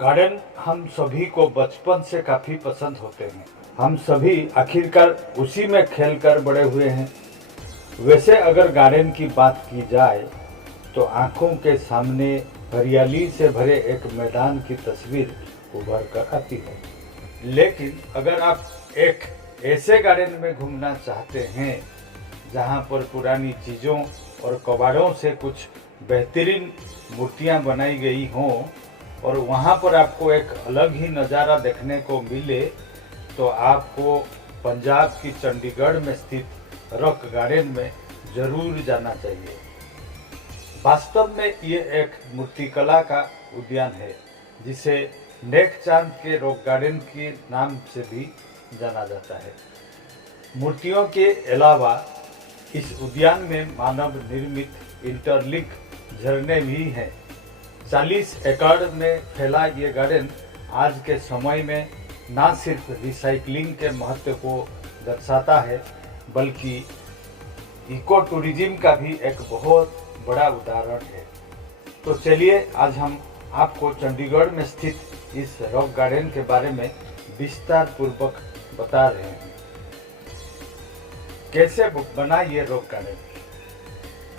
Garden हम सभी को बचपन से काफ़ी पसंद होते हैं। हम सभी आखिरकार उसी में खेलकर बड़े हुए हैं। वैसे अगर गार्डन की बात की जाए तो आंखों के सामने हरियाली से भरे एक मैदान की तस्वीर उभर कर आती है। लेकिन अगर आप एक ऐसे गार्डन में घूमना चाहते हैं जहां पर पुरानी चीज़ों और कबाड़ों से कुछ बेहतरीन मूर्तियां बनाई गई हों और वहां पर आपको एक अलग ही नज़ारा देखने को मिले, तो आपको पंजाब की चंडीगढ़ में स्थित रॉक गार्डन में ज़रूर जाना चाहिए। वास्तव में ये एक मूर्तिकला का उद्यान है जिसे नेक चांद के रॉक गार्डन के नाम से भी जाना जाता है। मूर्तियों के अलावा इस उद्यान में मानव निर्मित इंटरलिंक झरने भी हैं। 40 एकड़ में फैला ये गार्डन आज के समय में न सिर्फ रिसाइकलिंग के महत्व को दर्शाता है बल्कि इको टूरिज्म का भी एक बहुत बड़ा उदाहरण है। तो चलिए आज हम आपको चंडीगढ़ में स्थित इस रॉक गार्डन के बारे में विस्तार पूर्वक बता रहे हैं। कैसे बना ये रॉक गार्डन?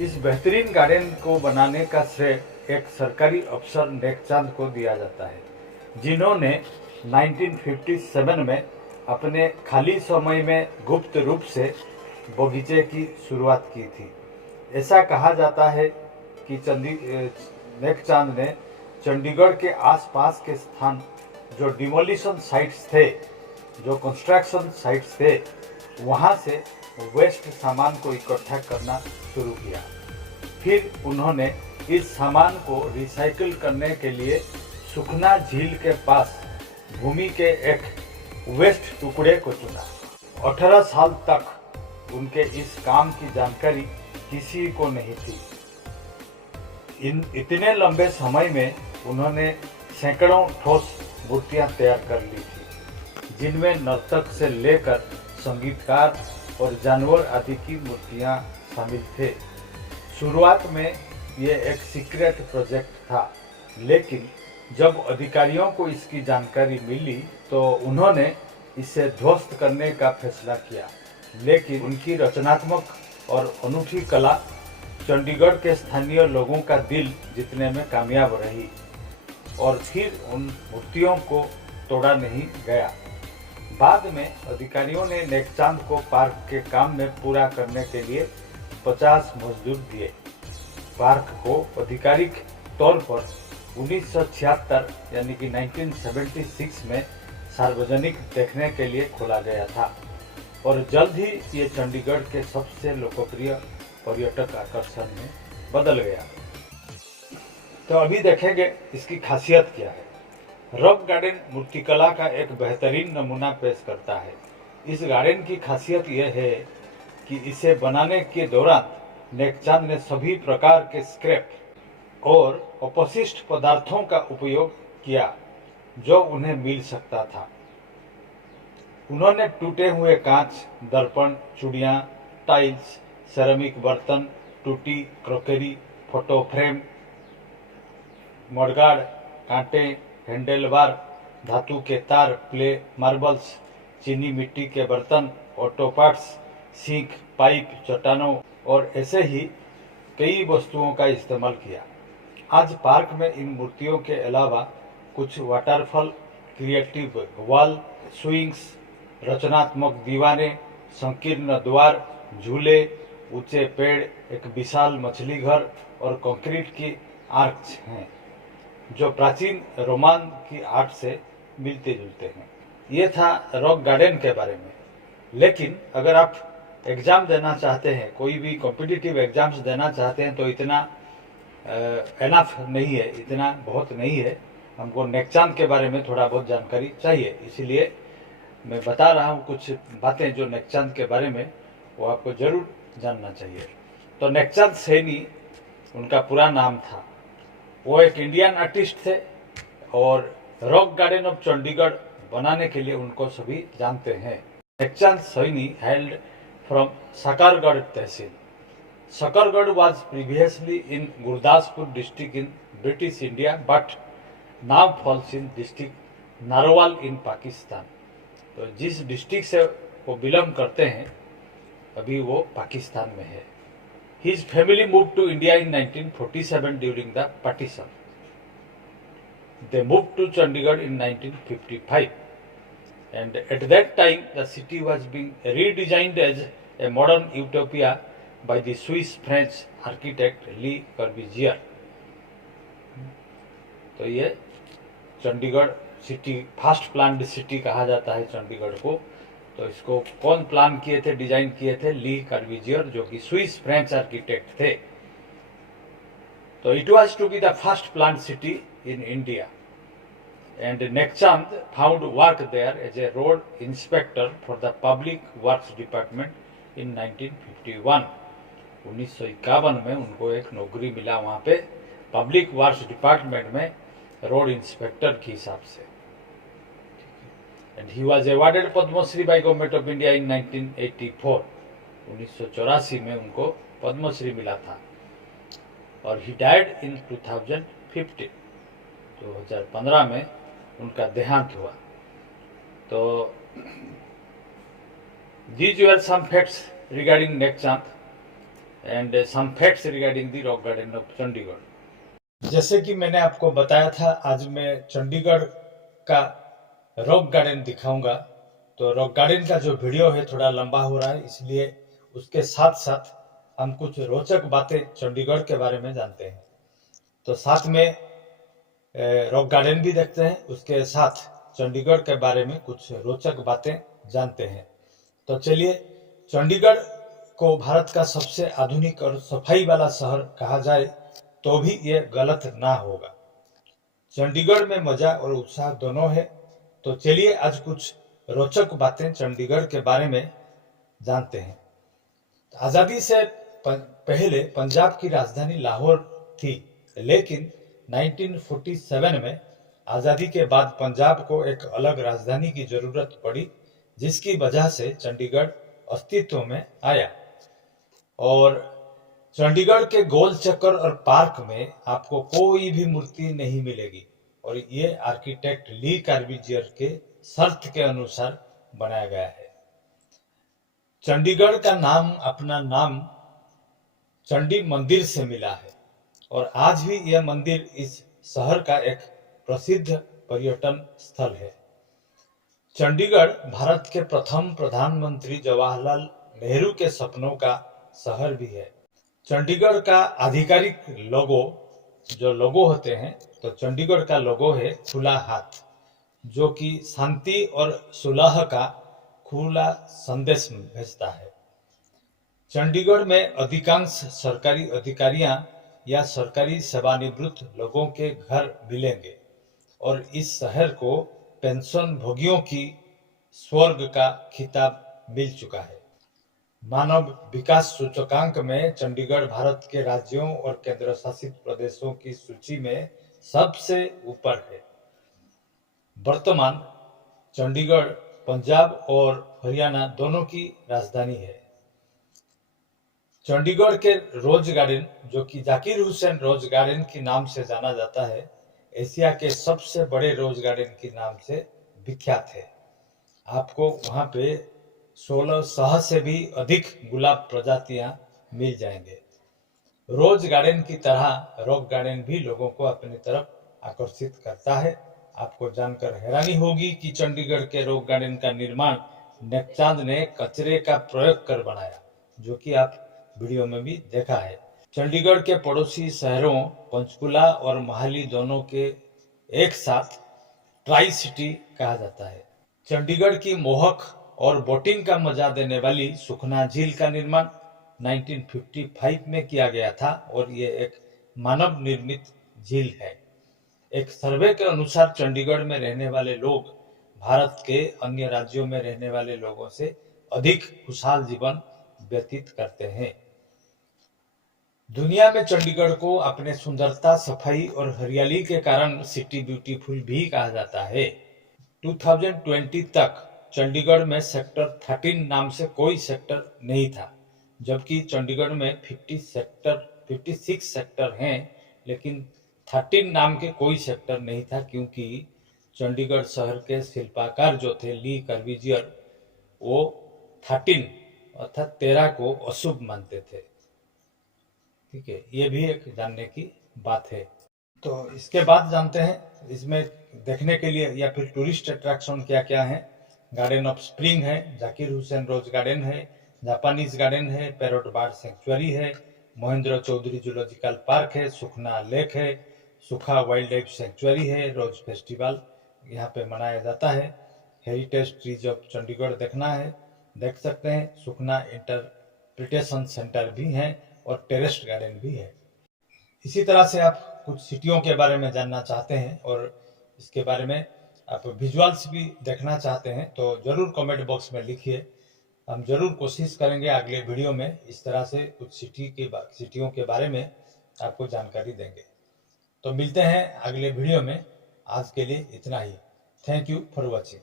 इस बेहतरीन गार्डन को बनाने का श्रेय एक सरकारी अफसर नेकचांद को दिया जाता है, जिन्होंने 1957 में अपने खाली समय में गुप्त रूप से बगीचे की शुरुआत की थी। ऐसा कहा जाता है कि नेकचांद ने चंडीगढ़ के आसपास के स्थान जो डिमोलिशन साइट्स थे, जो कंस्ट्रक्शन साइट्स थे, वहाँ से वेस्ट सामान को इकट्ठा करना शुरू किया। फिर उन्होंने इस सामान को रिसाइकिल करने के लिए सुखना झील के पास भूमि के एक वेस्ट टुकड़े को चुना। 18 साल तक उनके इस काम की जानकारी किसी को नहीं थी। इतने लंबे समय में उन्होंने सैकड़ों ठोस मूर्तियां तैयार कर ली थी, जिनमें नर्तक से लेकर संगीतकार और जानवर आदि की मूर्तियां शामिल थे। शुरुआत में ये एक सीक्रेट प्रोजेक्ट था, लेकिन जब अधिकारियों को इसकी जानकारी मिली तो उन्होंने इसे ध्वस्त करने का फैसला किया। लेकिन उनकी रचनात्मक और अनूठी कला चंडीगढ़ के स्थानीय लोगों का दिल जीतने में कामयाब रही और फिर उन मूर्तियों को तोड़ा नहीं गया। बाद में अधिकारियों ने नेकचांद को पार्क के काम में पूरा करने के लिए 50 मजदूर दिए। पार्क को आधिकारिक तौर पर 1976 यानी कि 1976 में सार्वजनिक देखने के लिए खोला गया था और जल्द ही ये चंडीगढ़ के सबसे लोकप्रिय पर्यटक आकर्षण में बदल गया। तो अभी देखेंगे इसकी खासियत क्या है। रॉक गार्डन मूर्तिकला का एक बेहतरीन नमूना पेश करता है। इस गार्डन की खासियत यह है कि इसे बनाने के दौरान नेकचांद ने सभी प्रकार के स्क्रैप और अपशिष्ट पदार्थों का उपयोग किया जो उन्हें मिल सकता था। उन्होंने टूटे हुए कांच, दर्पण, चूड़ियाँ, टाइल्स, सेरामिक बर्तन, टूटी क्रॉकरी, फोटो फ्रेम, मडगार्ड, कांटे, हैंडलबार, धातु के तार, प्ले, मार्बल्स, चीनी मिट्टी के बर्तन, ऑटो पार्ट्स, सीख, पाइप, चट्टानों और ऐसे ही कई वस्तुओं का इस्तेमाल किया। आज पार्क में इन मूर्तियों के अलावा कुछ वाटरफॉल, क्रिएटिव वॉल स्विंग्स, रचनात्मक दीवारें, संकीर्ण द्वार, झूले, ऊंचे पेड़, एक विशाल मछली घर और कंक्रीट की आर्च हैं जो प्राचीन रोमान की आर्ट से मिलते जुलते हैं। ये था रॉक गार्डन के बारे में। लेकिन अगर आप एग्ज़ाम देना चाहते हैं, कोई भी कॉम्पिटिटिव एग्ज़ाम्स देना चाहते हैं, तो इतना एनफ नहीं है, इतना बहुत नहीं है। हमको नेकचांद के बारे में थोड़ा बहुत जानकारी चाहिए, इसीलिए मैं बता रहा हूँ कुछ बातें जो नेकचांद के बारे में वो आपको ज़रूर जानना चाहिए। तो नेकचांद सैनी उनका पूरा नाम था। वो एक इंडियन आर्टिस्ट थे और रॉक गार्डन ऑफ चंडीगढ़ बनाने के लिए उनको सभी जानते हैं। Nekchand Saini hailed from Sakargarh Tehsil. Sakargarh was previously in Gurdaspur district in British India, but नाम फॉल्स इन डिस्ट्रिक्ट नारोवाल इन पाकिस्तान। तो जिस डिस्ट्रिक्ट से वो बिलोंग करते हैं अभी वो पाकिस्तान में है। His family moved to India in 1947 during the partition. They moved to Chandigarh in 1955, and at that time the city was being redesigned as a modern utopia by the Swiss-French architect Le Corbusier. तो ये Chandigarh city fast planned city कहा जाता है चंडीगढ़ को। तो इसको कौन plan किए थे, डिजाइन किए थे? ली कार्बिजियर, जो कि स्विस फ्रेंच आर्किटेक्ट थे। तो it was to be the first planned city in India and Nek Chand found work there as a road inspector for the Public Works Department in 1951। 1951 में उनको एक नौकरी मिला वहां पे पब्लिक वर्क्स डिपार्टमेंट में रोड इंस्पेक्टर के हिसाब से। And he was awarded Padma Shri by Government of India in 1984। 1984 में उनको पद्म श्री मिला था और he died in 2015। 2015 में उनका देहांत हुआ। तो these were some facts regarding Nek Chand and some facts regarding the rock garden of Chandigarh. जैसे कि मैंने आपको बताया था, आज मैं चंडीगढ़ का रॉक गार्डन दिखाऊंगा। तो रॉक गार्डन का जो वीडियो है थोड़ा लंबा हो रहा है, इसलिए उसके साथ साथ हम कुछ रोचक बातें चंडीगढ़ के बारे में जानते हैं। तो साथ में रॉक गार्डन भी देखते हैं, उसके साथ चंडीगढ़ के बारे में कुछ रोचक बातें जानते हैं। तो चलिए, चंडीगढ़ को भारत का सबसे आधुनिक और सफाई वाला शहर कहा जाए तो भी ये गलत ना होगा। चंडीगढ़ में मजा और उत्साह दोनों है। तो चलिए आज कुछ रोचक बातें चंडीगढ़ के बारे में जानते हैं। आजादी से पहले पंजाब की राजधानी लाहौर थी, लेकिन 1947 में आजादी के बाद पंजाब को एक अलग राजधानी की जरूरत पड़ी, जिसकी वजह से चंडीगढ़ अस्तित्व में आया। और चंडीगढ़ के गोल चक्कर और पार्क में आपको कोई भी मूर्ति नहीं मिलेगी और ये आर्किटेक्ट ली कार्बिजियर के शर्त के अनुसार बनाया गया है। चंडीगढ़ का नाम अपना नाम चंडी मंदिर से मिला है और आज भी यह मंदिर इस शहर का एक प्रसिद्ध पर्यटन स्थल है। चंडीगढ़ भारत के प्रथम प्रधानमंत्री जवाहरलाल नेहरू के सपनों का शहर भी है। चंडीगढ़ का आधिकारिक जो लोगो होते हैं, तो चंडीगढ़ का लोगो है खुला हाथ, जो कि शांति और सुलह का खुला संदेश भेजता है। चंडीगढ़ में अधिकांश सरकारी अधिकारियां या सरकारी सेवानिवृत्त लोगों के घर मिलेंगे और इस शहर को पेंशन भोगियों की स्वर्ग का खिताब मिल चुका है। मानव विकास सूचकांक में चंडीगढ़ भारत के राज्यों और केंद्र शासित प्रदेशों की सूची में सबसे ऊपर है। वर्तमान चंडीगढ़ पंजाब और हरियाणा दोनों की राजधानी है। चंडीगढ़ के रोज गार्डन, जो कि जाकिर हुसैन रोज गार्डन के नाम से जाना जाता है, एशिया के सबसे बड़े रोज गार्डन के नाम से विख्यात है। आपको वहां पे 1600 से भी अधिक गुलाब प्रजातियां मिल जाएंगे। रोज गार्डन की तरह रॉक गार्डन भी लोगों को अपनी तरफ आकर्षित करता है। आपको जानकर हैरानी होगी कि चंडीगढ़ के रॉक गार्डन का निर्माण नेकचंद ने कचरे का प्रयोग कर बनाया, जो कि आप वीडियो में भी देखा है। चंडीगढ़ के पड़ोसी शहरों पंचकुला और मोहाली दोनों के एक साथ ट्राई सिटी कहा जाता है। चंडीगढ़ की मोहक और बोटिंग का मजा देने वाली सुखना झील का निर्माण 1955 में किया गया था और ये एक मानव निर्मित झील है। एक सर्वे के अनुसार चंडीगढ़ में रहने वाले लोग भारत के अन्य राज्यों में रहने वाले लोगों से अधिक खुशहाल जीवन व्यतीत करते हैं। दुनिया में चंडीगढ़ को अपने सुंदरता, सफाई और हरियाली के कारण सिटी ब्यूटीफुल भी कहा जाता है। 2020 तक चंडीगढ़ में सेक्टर 13 नाम से कोई सेक्टर नहीं था, जबकि चंडीगढ़ में 56 सेक्टर हैं, लेकिन 13 नाम के कोई सेक्टर नहीं था, क्योंकि चंडीगढ़ शहर के शिल्पकार जो थे ली कर्बिजियर, वो 13 अर्थात 13 को अशुभ मानते थे। ठीक है, ये भी एक जानने की बात है। तो इसके बाद जानते हैं इसमें देखने के लिए या फिर टूरिस्ट अट्रैक्शन क्या क्या है। गार्डन ऑफ स्प्रिंग है, जाकिर हुसैन रोज गार्डन है, जापानीज गार्डन है, पैरोट बर्ड सेंचुरी है, महेंद्र चौधरी जूलॉजिकल पार्क है, सुखना लेक है, सुखा वाइल्ड लाइफ सेंचुरी है, रोज फेस्टिवल यहाँ पे मनाया जाता है। हेरिटेज ट्रीज ऑफ चंडीगढ़ देखना है, देख सकते हैं। सुखना इंटरप्रिटेशन सेंटर भी है और टेरेस्ट गार्डन भी है। इसी तरह से आप कुछ सिटियों के बारे में जानना चाहते हैं और इसके बारे में आप विजुअल्स भी देखना चाहते हैं तो जरूर कमेंट बॉक्स में लिखिए। हम जरूर कोशिश करेंगे अगले वीडियो में इस तरह से कुछ सिटियों के बारे में आपको जानकारी देंगे। तो मिलते हैं अगले वीडियो में। आज के लिए इतना ही। Thank you for watching.